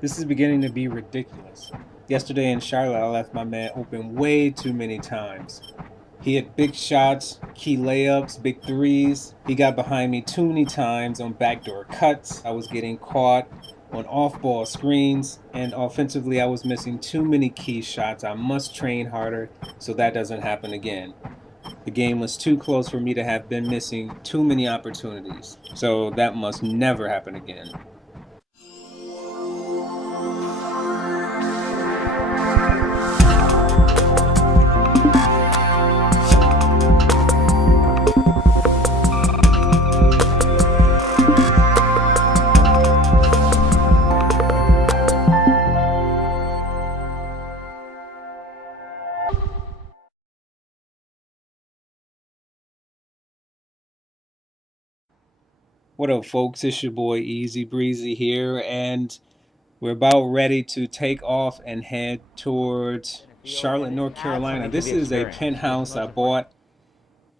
This is beginning to be ridiculous. Yesterday in Charlotte, I left my man open way too many times. He had big shots, key layups, big threes. He got behind me too many times on backdoor cuts. I was getting caught on off-ball screens, and offensively, I was missing too many key shots. I must train harder so that doesn't happen again. The game was too close for me to have been missing too many opportunities, so that must never happen again. What up, folks? It's your boy Easy Breezy here, and we're about ready to take off and head towards Charlotte, North Carolina. This is a penthouse I bought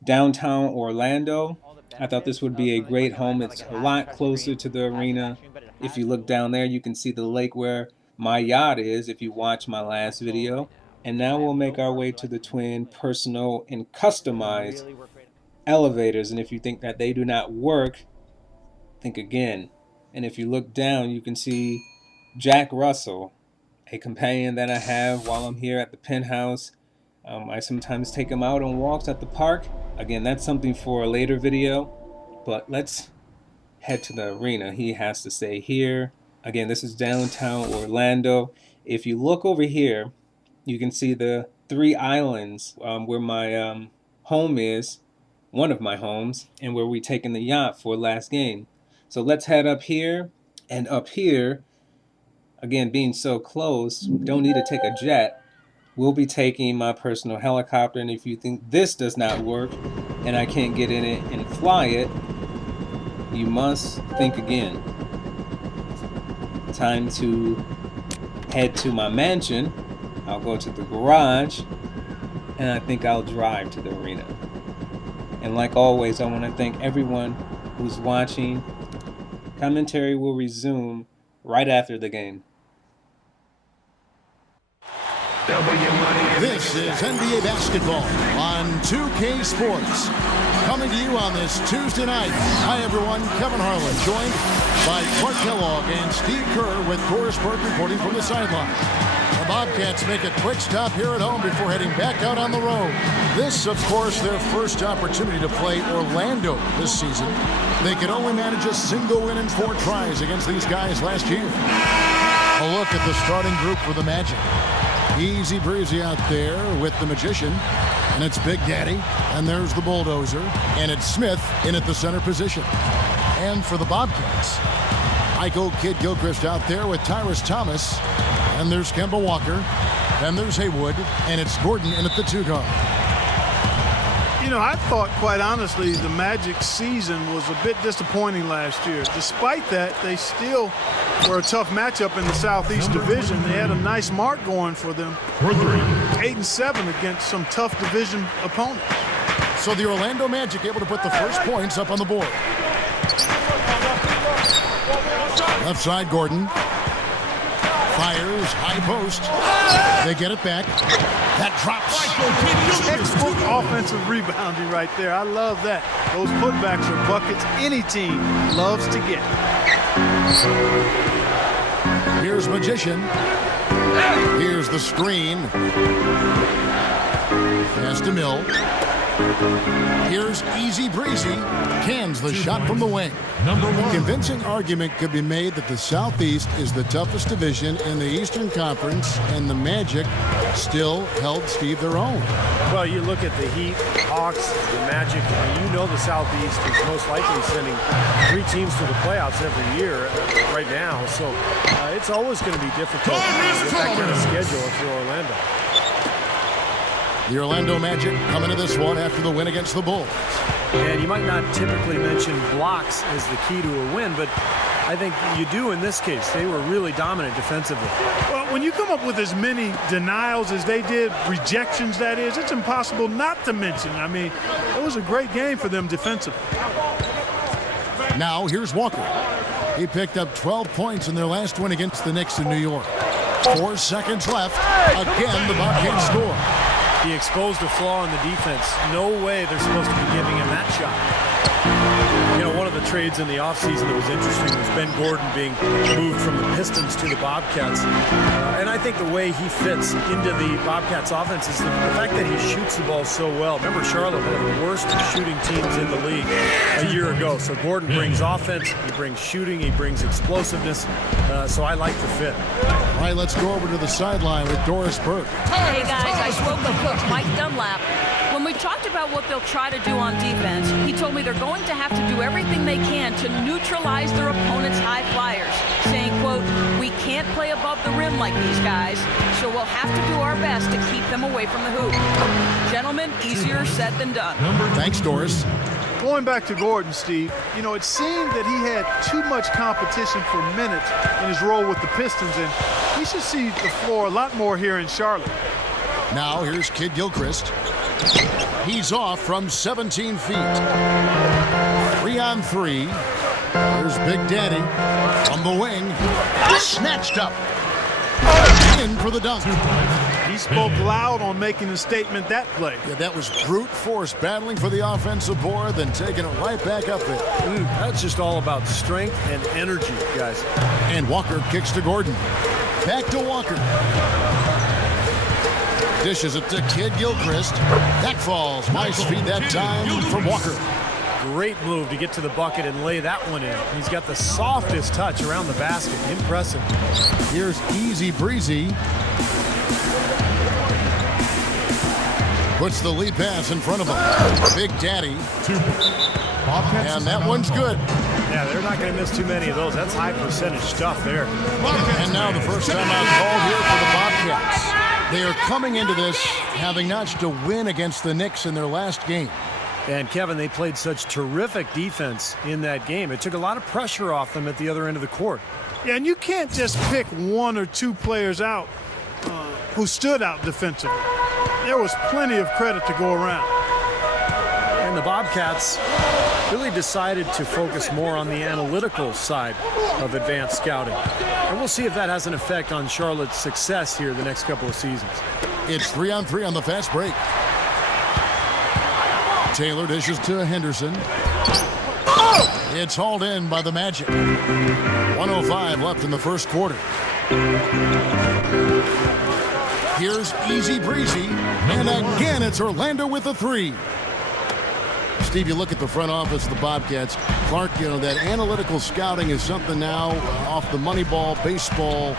downtown Orlando. I thought this would be a great home. It's a lot closer to the arena. If you look down there, you can see the lake where my yacht is if you watch my last video. And now we'll make our way to the twin personal and customized elevators. And if you think that they do not work, think again. And if you look down, you can see Jack Russell, a companion that I have while I'm here at the penthouse. I sometimes take him out on walks at the park. Again, that's something for a later video, but let's head to the arena. He has to stay here. Again, this is downtown Orlando. If you look over here, you can see the three islands where my home is, one of my homes, and where we taken the yacht for last game. So let's head up here, and up here, again, being so close, don't need to take a jet. We'll be taking my personal helicopter, and if you think this does not work and I can't get in it and fly it, you must think again. Time to head to my mansion. I'll go to the garage, and I think I'll drive to the arena. And like always, I want to thank everyone who's watching. Commentary will resume right after the game. This is NBA basketball on 2K Sports. Coming to you on this Tuesday night. Hi, everyone. Kevin Harlan, joined by Clark Kellogg and Steve Kerr with Doris Burke reporting from the sideline. The Bobcats make a quick stop here at home before heading back out on the road. This, of course, their first opportunity to play Orlando this season. They could only manage a single win in 4 tries against these guys last year. A look at the starting group for the Magic. Easy Breezy out there with the Magician, and it's Big Daddy, and there's the Bulldozer, and it's Smith in at the center position. And for the Bobcats, Michael Kidd-Gilchrist out there with Tyrus Thomas, and there's Kemba Walker, and there's Haywood, and it's Gordon in at the 2 guard. You know, I thought, quite honestly, the Magic season was a bit disappointing last year. Despite that, they still were a tough matchup in the Southeast Division. They had a nice mark going for them. 8-7 against some tough division opponents. So the Orlando Magic able to put the first points up on the board. Left side, Gordon. Fires, high post. They get it back. That drops. Textbook offensive rebounding right there. I love that. Those putbacks are buckets any team loves to get. Here's Magician. Here's the screen. Pass to Mill. Here's Easy Breezy. Cans the shot from the wing. A convincing argument could be made that the Southeast is the toughest division in the Eastern Conference, and the Magic still held Steve their own. Well, you look at the Heat, Hawks, the Magic, and you know the Southeast is most likely sending 3 teams to the playoffs every year right now. So it's always going to be difficult with that kind of schedule if you're Orlando. The Orlando Magic come into this one after the win against the Bulls. And you might not typically mention blocks as the key to a win, but I think you do in this case. They were really dominant defensively. Well, when you come up with as many denials as they did, rejections that is, it's impossible not to mention. I mean, it was a great game for them defensively. Now here's Walker. He picked up 12 points in their last win against the Knicks in New York. 4 seconds left. Again, the Bobcats score. He exposed a flaw in the defense. No way they're supposed to be giving him that shot. You know, one of the trades in the offseason that was interesting was Ben Gordon being moved from the Pistons to the Bobcats. And I think the way he fits into the Bobcats offense is the fact that he shoots the ball so well. Remember, Charlotte, one of the worst shooting teams in the league a year ago. So Gordon brings offense, he brings shooting, he brings explosiveness. So I like the fit. All right, let's go over to the sideline with Doris Burke. Hey guys, I spoke with Coach Mike Dunlap. When we talked about what they'll try to do on defense, he told me they're going to have to do everything they can to neutralize their opponent's high flyers, saying, quote, "We can't play above the rim like these guys, so we'll have to do our best to keep them away from the hoop." Gentlemen, easier said than done. Thanks, Doris. Going back to Gordon, Steve, you know, it seemed that he had too much competition for minutes in his role with the Pistons, and he should see the floor a lot more here in Charlotte. Now here's Kid Gilchrist. He's off from 17 feet. 3 on 3. Here's Big Daddy from the wing. Snatched up. In for the dunk. He spoke loud on making a statement that play. Yeah, that was brute force battling for the offensive board, then taking it right back up there. That's just all about strength and energy, guys. And Walker kicks to Gordon. Back to Walker. Dishes it to Kid Gilchrist. That falls. Nice feed that time from Walker. Great move to get to the bucket and lay that one in. He's got the softest touch around the basket. Impressive. Here's Easy Breezy. Puts the lead pass in front of him. Big Daddy. And that one's good. Yeah, they're not going to miss too many of those. That's high percentage stuff there. And now the first time out called here for the Bobcats. They are coming into this having notched a win against the Knicks in their last game. And Kevin, they played such terrific defense in that game. It took a lot of pressure off them at the other end of the court. Yeah, and you can't just pick 1 or 2 players out who stood out defensively. There was plenty of credit to go around. And the Bobcats really decided to focus more on the analytical side of advanced scouting. And we'll see if that has an effect on Charlotte's success here the next couple of seasons. It's 3 on 3 on the fast break. Taylor dishes to Henderson. It's hauled in by the Magic. 1:05 left in the first quarter. Here's Easy Breezy. And again, it's Orlando with a 3. Steve, you look at the front office of the Bobcats. Clark, you know, that analytical scouting is something now off the money ball, baseball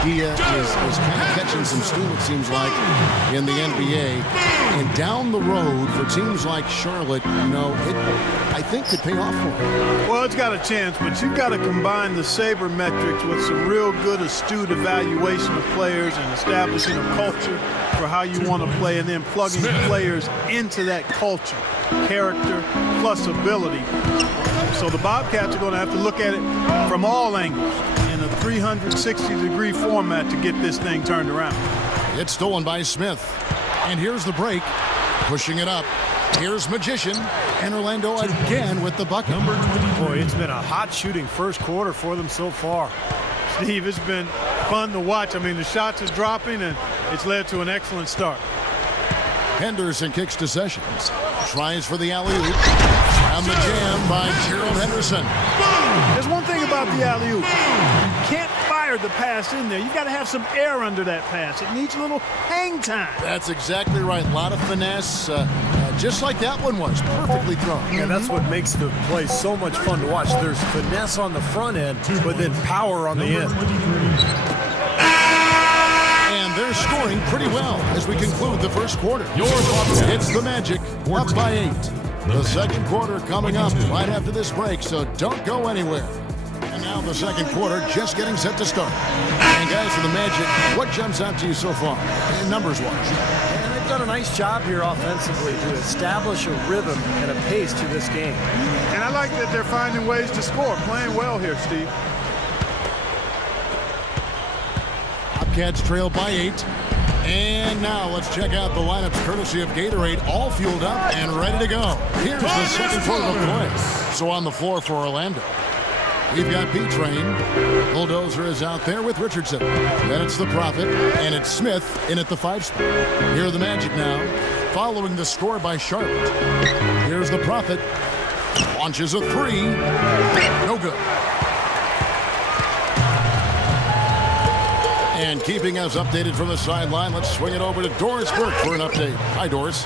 idea is kind of catching some steam, it seems like, in the NBA. And down the road for teams like Charlotte, you know, I think could pay off for it. Well, it's got a chance, but you've got to combine the saber metrics with some real good, astute evaluation of players and establishing a culture for how you want to play, and then plugging players into that culture. Character plus ability. So the Bobcats are going to have to look at it from all angles in a 360-degree format to get this thing turned around. It's stolen by Smith. And here's the break. Pushing it up. Here's Magician. And Orlando again with the bucket. Boy, it's been a hot shooting first quarter for them so far. Steve, it's been fun to watch. I mean, the shots are dropping, and it's led to an excellent start. Henderson kicks to Sessions. Tries for the alley-oop. And the jam by Gerald Henderson. There's one thing about the alley-oop. You can't fire the pass in there. You got to have some air under that pass. It needs a little hang time. That's exactly right. A lot of finesse, just like that one was. Perfectly thrown. Yeah, that's what makes the play so much fun to watch. There's finesse on the front end, but then power on the end. And they're scoring pretty well as we conclude the first quarter. It's the Magic, up by 8. The second quarter coming up right after this break, so don't go anywhere. And now the second quarter just getting set to start. And guys, for the Magic, what jumps out to you so far, numbers-wise? And they've done a nice job here offensively to establish a rhythm and a pace to this game. And I like that they're finding ways to score, playing well here, Steve. Bobcats trail by 8. And now let's check out the lineups courtesy of Gatorade, all fueled up and ready to go. Here's the second quarter of play. So on the floor for Orlando. We've got B-Train. Bulldozer is out there with Richardson. Then it's the Prophet, and it's Smith in at the 5 spot. Here are the Magic now, following the score by Charlotte. Here's the Prophet. Launches a 3. No good. And keeping us updated from the sideline, let's swing it over to Doris Burke for an update. Hi, Doris.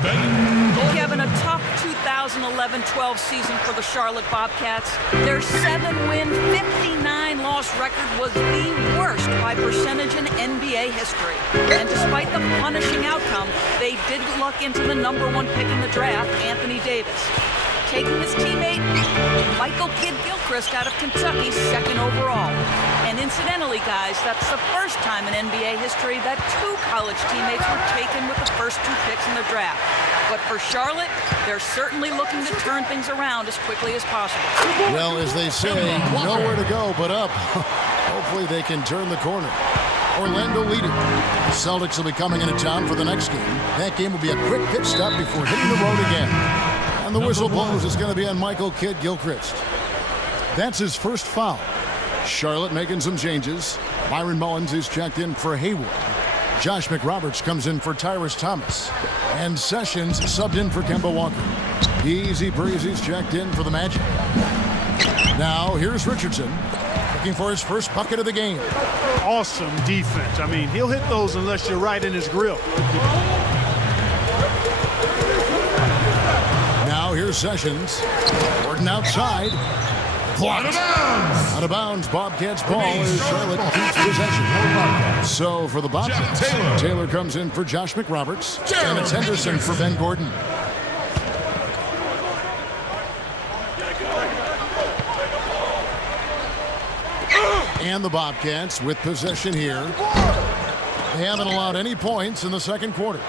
Kevin, a tough 2011-12 season for the Charlotte Bobcats. Their 7-win, 59-loss record was the worst by percentage in NBA history. And despite the punishing outcome, they did luck into the #1 pick in the draft, Anthony Davis, taking his teammate Michael Kidd-Gilchrist out of Kentucky, 2nd overall. And incidentally, guys, that's the first time in NBA history that 2 college teammates were taken with the first 2 picks in the draft. But for Charlotte, they're certainly looking to turn things around as quickly as possible. Well, as they say, nowhere to go but up. Hopefully they can turn the corner. Orlando leading. The Celtics will be coming into town for the next game. That game will be a quick pit stop before hitting the road again. And the whistle blows is going to be on Michael Kidd-Gilchrist. That's his first foul. Charlotte making some changes. Byron Mullins is checked in for Hayward. Josh McRoberts comes in for Tyrus Thomas. And Sessions subbed in for Kemba Walker. Easy Breezy's checked in for the Magic. Now here's Richardson, looking for his first bucket of the game. Awesome defense. I mean, he'll hit those unless you're right in his grill. Now here's Sessions. Gordon outside. Blocked. Out of bounds. Bobcats ball as Charlotte keeps possession. So for the Bobcats, Taylor comes in for Josh McRoberts. And it's Henderson for Ben Gordon. And the Bobcats with possession here. They haven't allowed any points in the second quarter.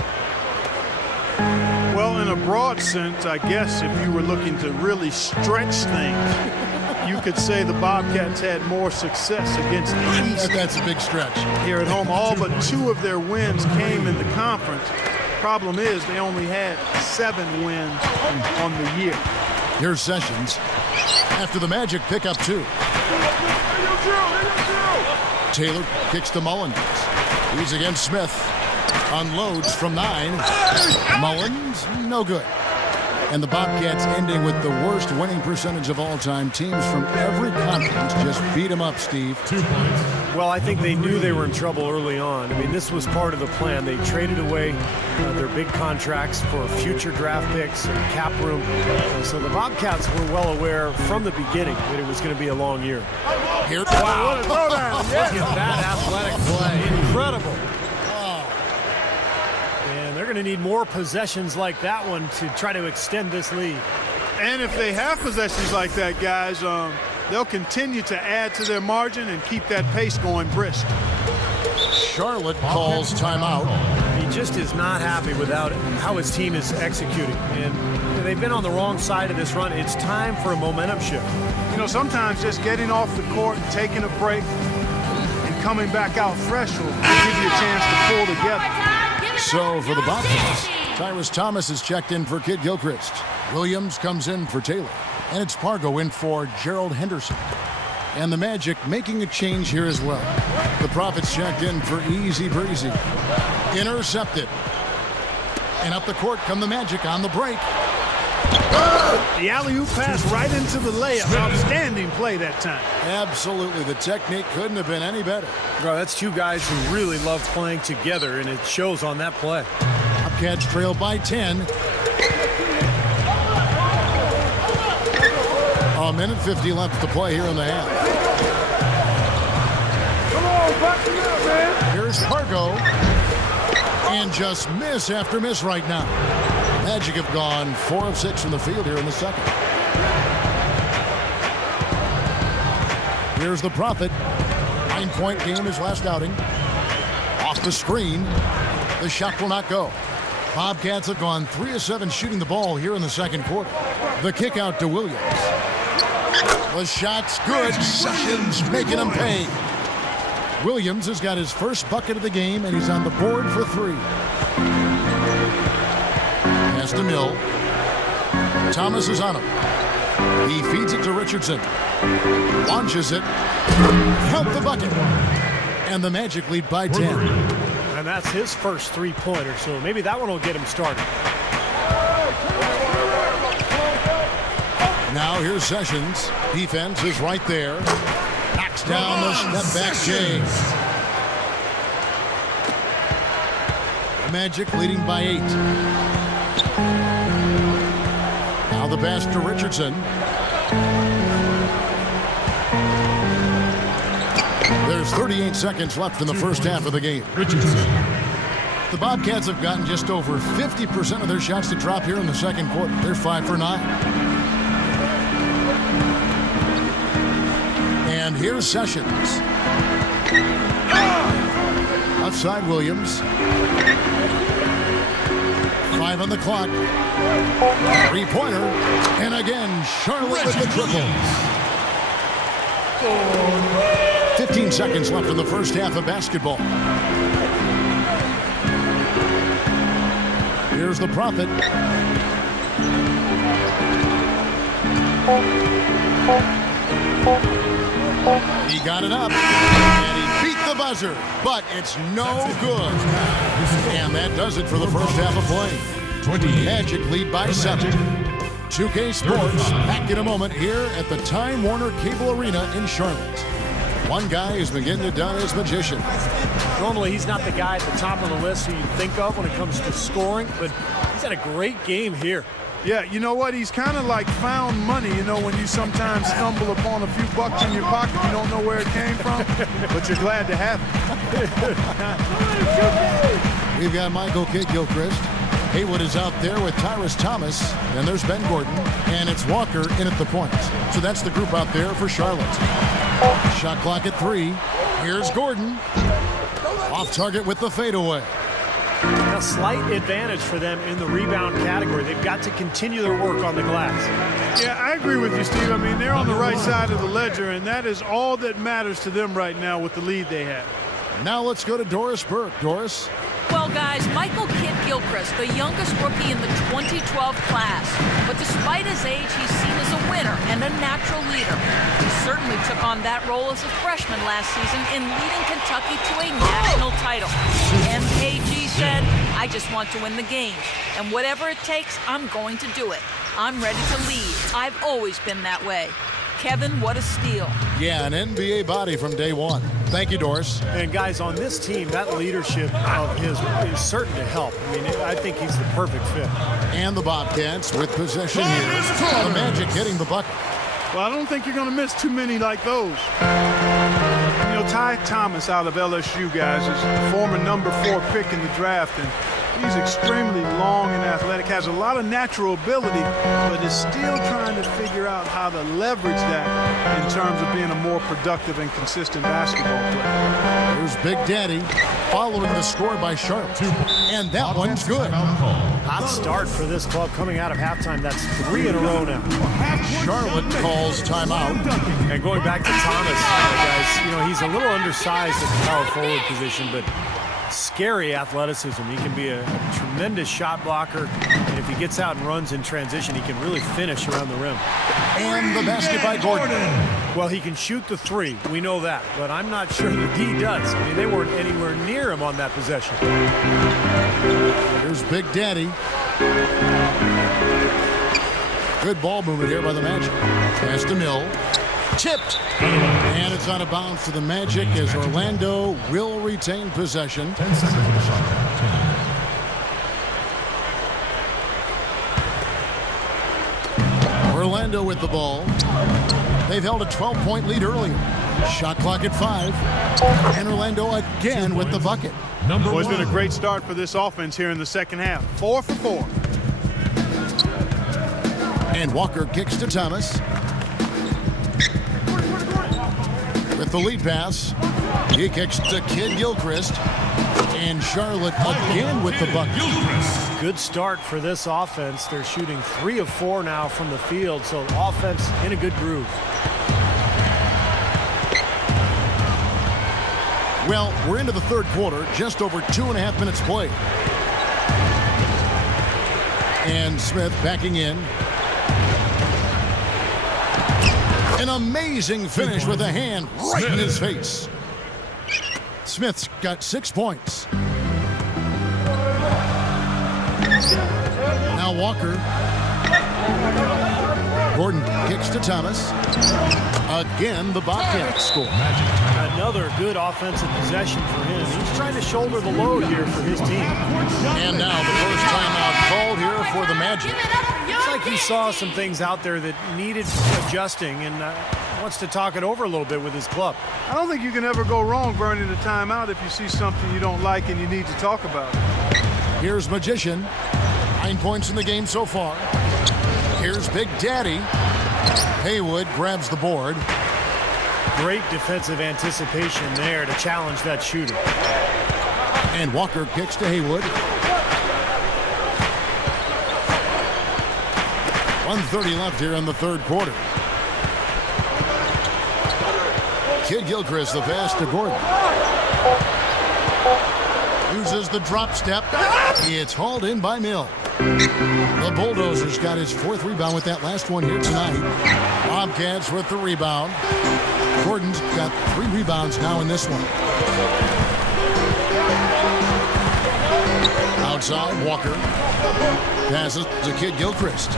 Well, in a broad sense, I guess if you were looking to really stretch things, you could say the Bobcats had more success against the East. That's a big stretch. Here at home, all but 2 of their wins came in the conference. Problem is, they only had 7 wins on the year. Here's Sessions. After the Magic pick up 2. Taylor kicks to Mullins. He's against Smith. Unloads from 9. Mullins, no good. And the Bobcats ending with the worst winning percentage of all time. Teams from every conference just beat them up, Steve. 2 points. Well, I think they knew they were in trouble early on. I mean, this was part of the plan. They traded away their big contracts for future draft picks and cap room. So the Bobcats were well aware from the beginning that it was going to be a long year. Here, Wow. What a throwdown. Look at that athletic play. Incredible. And they're going to need more possessions like that one to try to extend this lead. And if they have possessions like that, guys, they'll continue to add to their margin and keep that pace going brisk. Charlotte calls timeout. He just is not happy with how his team is executing. And they've been on the wrong side of this run. It's time for a momentum shift. You know, sometimes just getting off the court and taking a break and coming back out fresh will give you a chance to pull together. So for the Bobcats, Tyrus Thomas is checked in for Kidd-Gilchrist. Williams comes in for Taylor. And it's Pargo in for Gerald Henderson. And the Magic making a change here as well. The Prophets checked in for Easy Breezy. Intercepted. And up the court come the Magic on the break. The alley-oop pass right into the layup. Outstanding play that time. Absolutely. The technique couldn't have been any better. Well, that's 2 guys who really love playing together, and it shows on that play. Bobcats trail by 10. A minute 50 left to play here in the half. Come on, back it up, man. Here's Pargo. And just miss after miss right now. Magic have gone 4 of 6 from the field here in the second. Here's the Prophet. 9-point game his last outing. Off the screen. The shot will not go. Bobcats have gone 3 of 7 shooting the ball here in the second quarter. The kick out to Williams. The shot's good. Sessions making him pay. Williams has got his first bucket of the game, and he's on the board for 3. Pass to Mill. Thomas is on him. He feeds it to Richardson. Launches it. Count the bucket. And the Magic lead by 10. And that's his first three-pointer, so maybe that one will get him started. Now here's Sessions. Defense is right there. Knocks down the step-back James. The Magic leading by 8. Now the pass to Richardson. There's 38 seconds left in the first half of the game. Richardson. The Bobcats have gotten just over 50% of their shots to drop here in the second quarter. They're 5 for 9. And here's Sessions. Outside Williams. 5 on the clock. Three-pointer. And again, Charlotte with the triple. 15 seconds left in the first half of basketball. Here's the Prophet. He got it up, and he beat the buzzer, but it's no good. And that does it for the first half of play. Magic lead by 7. 2K Sports back in a moment here at the Time Warner Cable Arena in Charlotte. One guy who's been getting it done as magician. Normally, he's not the guy at the top of the list who you think of when it comes to scoring, but he's had a great game here. Yeah, you know what? He's kind of like found money, you know, when you sometimes stumble upon a few bucks in your pocket, you don't know where it came from, but you're glad to have it. We've got Michael Kidd-Gilchrist. Haywood is out there with Tyrus Thomas, and there's Ben Gordon, and it's Walker in at the point. So that's the group out there for Charlotte. Shot clock at 3. Here's Gordon. Off target with the fadeaway. A slight advantage for them in the rebound category. They've got to continue their work on the glass. Yeah, I agree with you, Steve. I mean, they're on the right side of the ledger, and that is all that matters to them right now with the lead they have. Now let's go to Doris Burke. Doris? Well, guys, Michael Kidd-Gilchrist, the youngest rookie in the 2012 class. But despite his age, he's seen as a winner and a natural leader. He certainly took on that role as a freshman last season in leading Kentucky to a national title. MKG said, I just want to win the game. And whatever it takes, I'm going to do it. I'm ready to lead. I've always been that way. Kevin, what a steal. Yeah, an NBA body from day one. Thank you, Doris. And guys, on this team, that leadership of his is certain to help. I mean, I think he's the perfect fit. And the Bobcats with possession here. The Magic hitting the bucket. Well, I don't think you're going to miss too many like those. You know, Ty Thomas out of LSU, guys, is the former number 4 pick in the draft, and he's extremely long and athletic, has a lot of natural ability, but is still trying to figure out how to leverage that in terms of being a more productive and consistent basketball player. Here's Big Daddy following the score by Charlotte. And that one's good. Hot start for this club coming out of halftime. That's 3 in a row now. Charlotte calls timeout. And going back to Thomas, guys, you know, he's a little undersized at the power forward position, but scary athleticism. He can be a tremendous shot blocker, and if he gets out and runs in transition, he can really finish around the rim. And the basket by Gordon. Well, he can shoot the 3. We know that, but I'm not sure that he does. I mean, they weren't anywhere near him on that possession. Here's Big Daddy. Good ball movement here by the Magic. Pass to Mill. Tipped. And it's out of bounds to the Magic as Orlando will retain possession. 10 seconds of the shot. 10. Orlando with the ball. They've held a 12-point lead earlier. Shot clock at 5. And Orlando again with the bucket. Well, it's been a great start for this offense here in the second half. 4 for 4. And Walker kicks to Thomas. With the lead pass, he kicks to Kidd-Gilchrist. And Charlotte again with the bucket. Good start for this offense. They're shooting 3 of 4 now from the field, so offense in a good groove. Well, we're into the third quarter, just over 2.5 minutes played. And Smith backing in. An amazing finish with a hand right in his face. Smith's got 6 points. Now Walker. Gordon kicks to Thomas. Again, the Bobcats score. Another good offensive possession for him. He's trying to shoulder the load here for his team. And now the first timeout called here for the Magic. Looks like he saw some things out there that needed adjusting and wants to talk it over a little bit with his club. I don't think you can ever go wrong burning a timeout if you see something you don't like and you need to talk about it. Here's Magician. 9 points in the game so far. Here's Big Daddy. Haywood grabs the board. Great defensive anticipation there to challenge that shooter. And Walker kicks to Haywood. 1:30 left here in the third quarter. Kid Gilchrist, the pass to Gordon. Uses the drop step. It's hauled in by Mill. The Bulldozers got his 4th rebound with that last one here tonight. Bobcats with the rebound. Gordon's got 3 rebounds now in this one. Outside, Walker. Passes to Kid Gilchrist.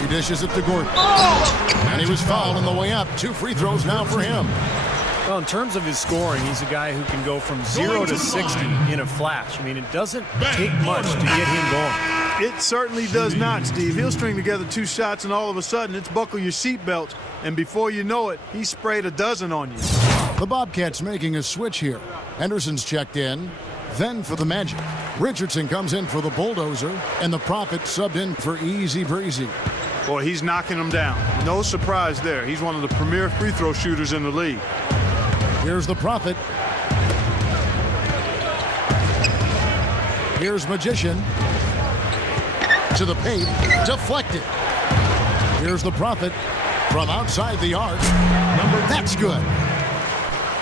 He dishes it to Gordon. And he was fouled on the way up. 2 free throws now for him. Well, in terms of his scoring, he's a guy who can go from 0 to 60 in a flash. I mean, it doesn't take much to get him going. It certainly does not, Steve. He'll string together 2 shots, and all of a sudden, it's buckle your seatbelts. And before you know it, he sprayed a dozen on you. The Bobcats making a switch here. Henderson's checked in. Then for the Magic, Richardson comes in for the Bulldozer, and the Prophet subbed in for Easy Breezy. Boy, he's knocking them down. No surprise there. He's one of the premier free throw shooters in the league. Here's the Prophet. Here's Magician. To the paint. Deflected. Here's the Prophet from outside the arc. That's good.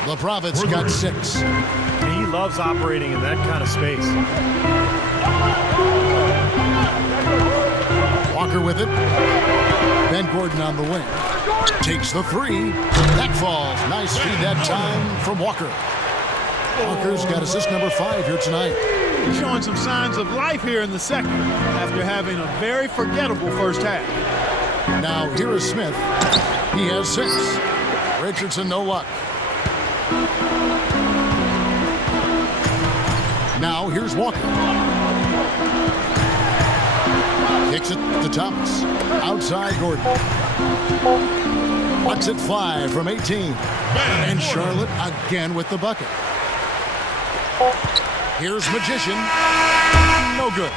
The Prophet's got 6. He loves operating in that kind of space. Walker with it. Ben Gordon on the wing. Takes the 3. That falls. Nice feed that time from Walker. Walker's got assist number 5 here tonight. He's showing some signs of life here in the second after having a very forgettable first half. Now here is Smith. He has 6. Richardson, no luck. Now here's Walker. Kicks it to Thomas. Outside Gordon. Lets it fly from 18. And Charlotte again with the bucket. Here's Magician. No good.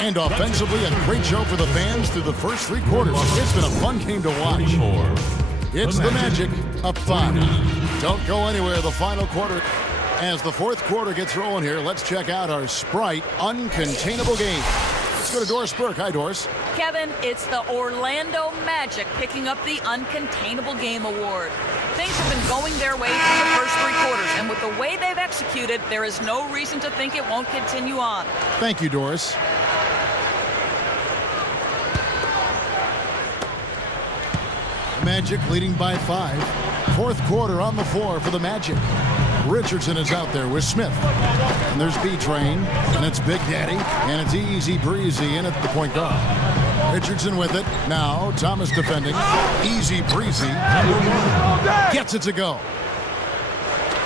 And offensively, a great show for the fans through the first 3 quarters. It's been a fun game to watch. It's the Magic up 5. Don't go anywhere. The final quarter. As the 4th quarter gets rolling here, let's check out our Sprite Uncontainable game. Let's go to Doris Burke. Hi, Doris. Kevin, it's the Orlando Magic picking up the Uncontainable Game Award. Things have been going their way through the first 3 quarters, and with the way they've executed, there is no reason to think it won't continue on. Thank you, Doris. Magic leading by 5. 4th quarter on the floor for the Magic. Richardson is out there with Smith. And there's B-Train, and it's Big Daddy, and it's Easy Breezy in at the point guard. Richardson with it. Now Thomas defending. Easy Breezy gets it to go.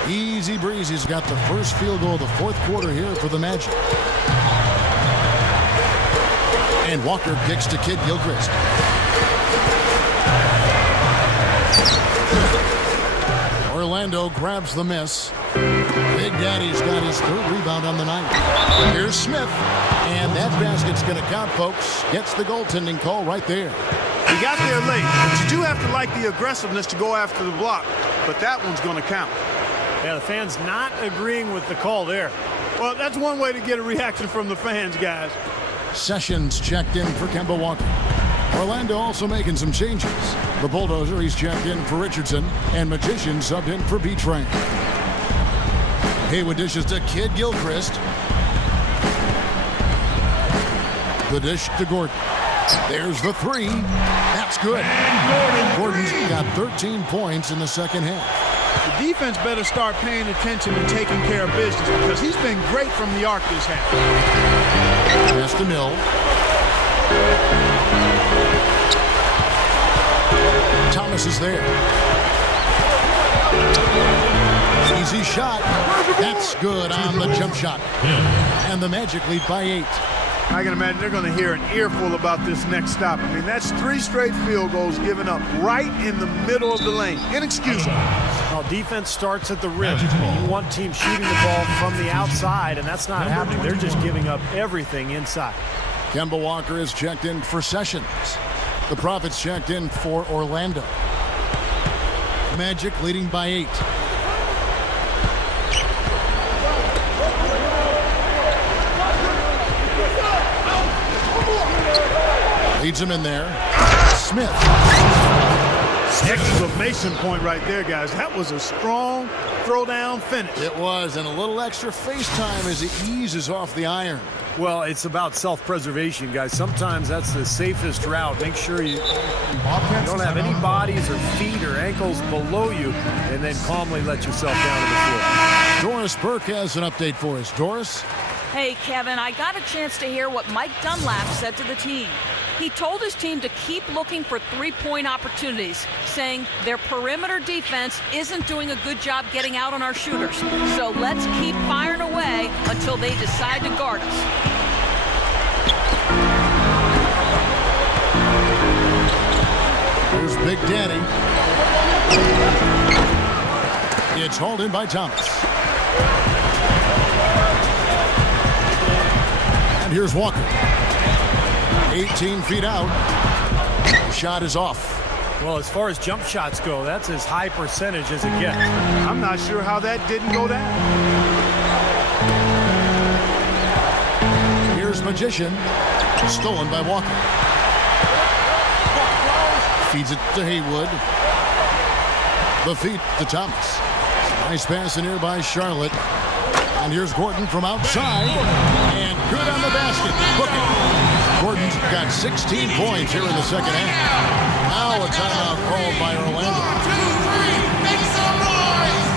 Easy Breezy's got the first field goal of the 4th quarter here for the Magic. And Walker kicks to Kid Gilchrist. Orlando grabs the miss. Big Daddy's got his 3rd rebound on the night. Here's Smith. And that basket's going to count, folks. Gets the goaltending call right there. He got there late, but you do have to like the aggressiveness to go after the block. But that one's going to count. Yeah, the fans not agreeing with the call there. Well, that's one way to get a reaction from the fans, guys. Sessions checked in for Kemba Walker. Orlando also making some changes. The Bulldozer, he's checked in for Richardson, and Magician subbed in for B-Train. Haywood dishes to Kid Gilchrist. The dish to Gordon. There's the three. That's good. Gordon's got 13 points in the second half. The defense better start paying attention and taking care of business because he's been great from the arc this half. Pass to Mill. Thomas is there. Easy shot. That's good on the jump shot. And the Magic lead by 8. I can imagine they're going to hear an earful about this next stop. I mean, that's 3 straight field goals given up right in the middle of the lane. Inexcusable. Well, defense starts at the rim. You want teams shooting the ball from the outside, and that's not happening. They're just giving up everything inside. Kemba Walker is checked in for Sessions. The Prophets checked in for Orlando. Magic leading by 8. Leads him in there. Smith. Exclamation point right there, guys. That was a strong throwdown finish. It was, and a little extra face time as he eases off the iron. Well, it's about self-preservation, guys. Sometimes that's the safest route. Make sure you don't have any bodies or feet or ankles below you, and then calmly let yourself down to the floor. Doris Burke has an update for us. Doris? Hey, Kevin, I got a chance to hear what Mike Dunlap said to the team. He told his team to keep looking for three-point opportunities, saying their perimeter defense isn't doing a good job getting out on our shooters. So let's keep firing away until they decide to guard us. Here's Big Daddy. It's hauled in by Thomas. And here's Walker. 18 feet out. Shot is off. Well, as far as jump shots go, that's as high percentage as it gets. I'm not sure how that didn't go down. Here's Magician. Stolen by Walker. Feeds it to Haywood. The feet to Thomas. Nice pass in here by Charlotte. And here's Gordon from outside. And good on the basket. Booking. Gordon's got 16 points here in the second half. Now a timeout called by Orlando. 1, 2, 3, make some noise.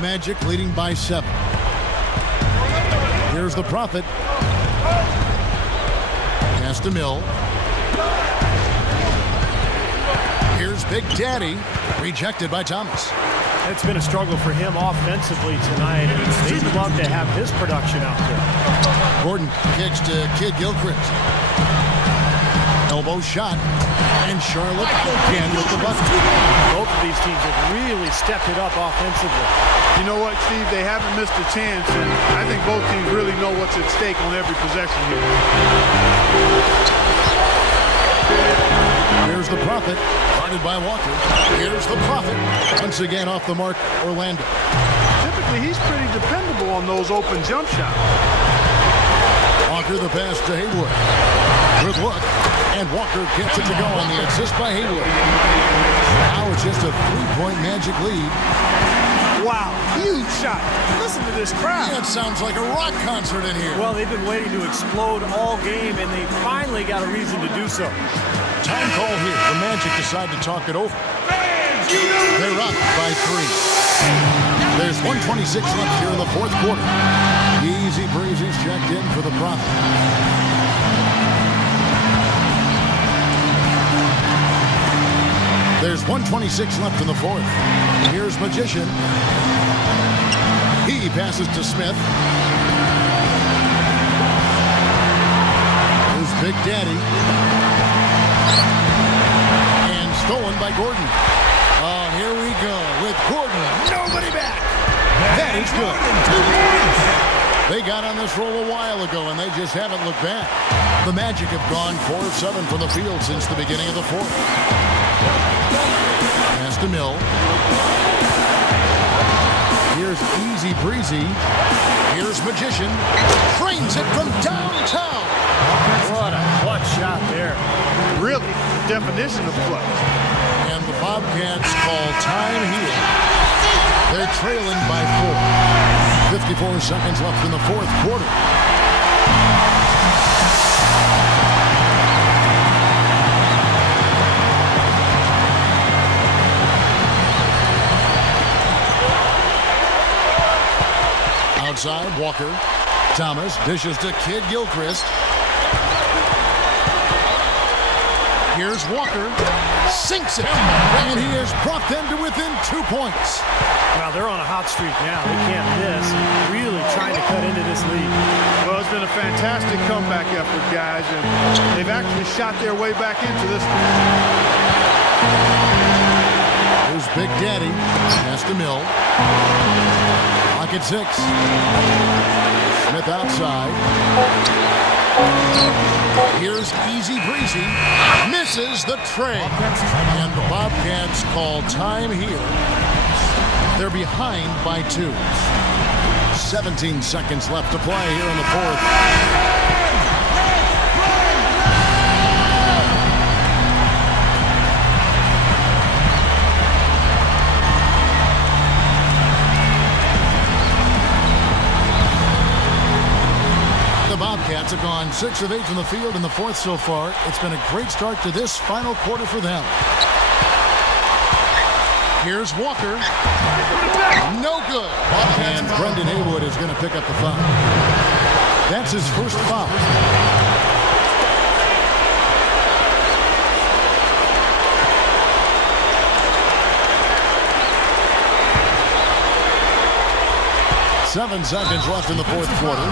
Magic leading by 7. Here's the Prophet. Pass to Mill. Here's Big Daddy, rejected by Thomas. It's been a struggle for him offensively tonight, and they'd love to have his production out there. Gordon kicks to Kid Gilchrist. Elbow shot, and Charlotte again with the bucket. Both of these teams have really stepped it up offensively. You know what, Steve? They haven't missed a chance, and I think both teams really know what's at stake on every possession here. Here's the Prophet, guarded by Walker. Here's the Prophet, once again off the mark, Orlando. Typically, he's pretty dependable on those open jump shots. Walker the pass to Haywood. Good look, and Walker gets it to go on the assist by Haywood. Now it's just a 3-point Magic lead. Wow, huge shot. Listen to this crowd. Yeah, it sounds like a rock concert in here. Well, they've been waiting to explode all game, and they finally got a reason to do so. Time call here. The Magic decide to talk it over. They're up by 3. There's 1:26 left here in the fourth quarter. Easy Breezy's checked in for the Prophet. There's 1:26 left in the fourth. Here's Magician. He passes to Smith. Here's Big Daddy. And stolen by Gordon. Oh, here we go with Gordon. Nobody back. That is good. They got on this roll a while ago, and they just haven't looked back. The Magic have gone 4 of 7 from the field since the beginning of the fourth. Pass to Mill. Here's Easy Breezy. Here's Magician. Trains it from downtown. What a clutch shot there. Really, the definition of clutch. And the Bobcats Bobcats call time here. They're trailing by 4. 54 seconds left in the fourth quarter. Outside, Walker. Thomas dishes to Kid Gilchrist. Here's Walker. Sinks it. And he has brought them to within 2 points. Well, they're on a hot streak now. They can't miss. Really trying to cut into this lead. Well, it's been a fantastic comeback effort, guys, and they've actually shot their way back into this one. Here's Big Daddy. Pass to Mill. Pocket 6. Smith outside. Here's Easy Breezy. Misses the tray. And the Bobcats call time here. They're behind by 2. 17 seconds left to play here in the fourth. The Bobcats have gone 6 of 8 from the field in the fourth so far. It's been a great start to this final quarter for them. Here's Walker. No good. And Brendan Haywood is going to pick up the foul. That's his first foul. Seven seconds left in the fourth quarter.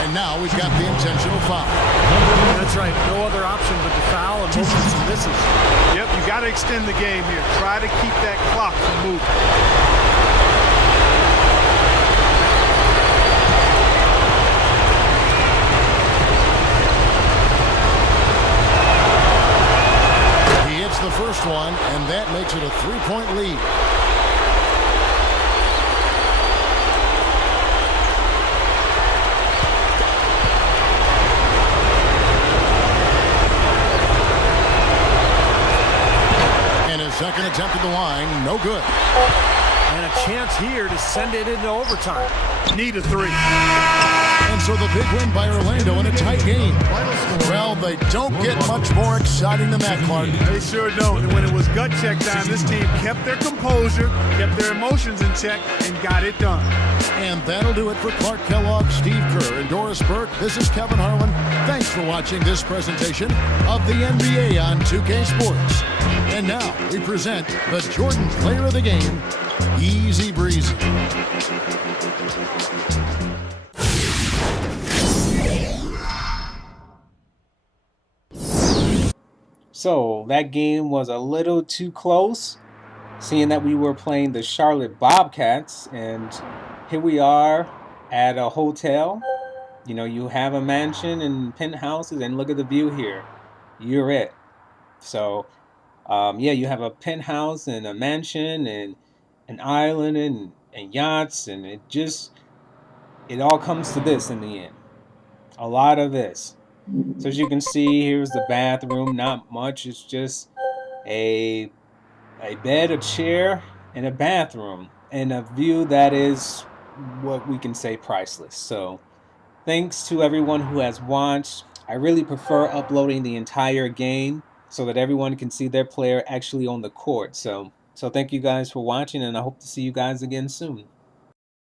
And now we've got the intentional foul. That's right. No other option but to foul and hope for some misses. Yep, you got to extend the game here. Try to keep that clock from moving. He hits the first one, and that makes it a 3-point lead. Second attempt at the line, no good. And a chance here to send it into overtime. Need a 3. And so the big win by Orlando in a tight game. Well, they don't get much more exciting than that, Clark. They sure don't. And when it was gut check time, this team kept their composure, kept their emotions in check, and got it done. And that'll do it for Clark Kellogg, Steve Kerr, and Doris Burke. This is Kevin Harlan. Thanks for watching this presentation of the NBA on 2K Sports. And now we present the Jordan Player of the Game, Easy Breezy. So that game was a little too close, seeing that we were playing the Charlotte Bobcats, and here we are at a hotel. You know, you have a mansion and penthouses, and look at the view here. You're it. So, yeah, you have a penthouse and a mansion and an island and yachts, and it all comes to this in the end. A lot of this. So as you can see, here's the bathroom. Not much. It's just a bed, a chair, and a bathroom, and a view that is what we can say priceless. So thanks to everyone who has watched. I really prefer uploading the entire game so that everyone can see their player actually on the court. So thank you guys for watching, and I hope to see you guys again soon.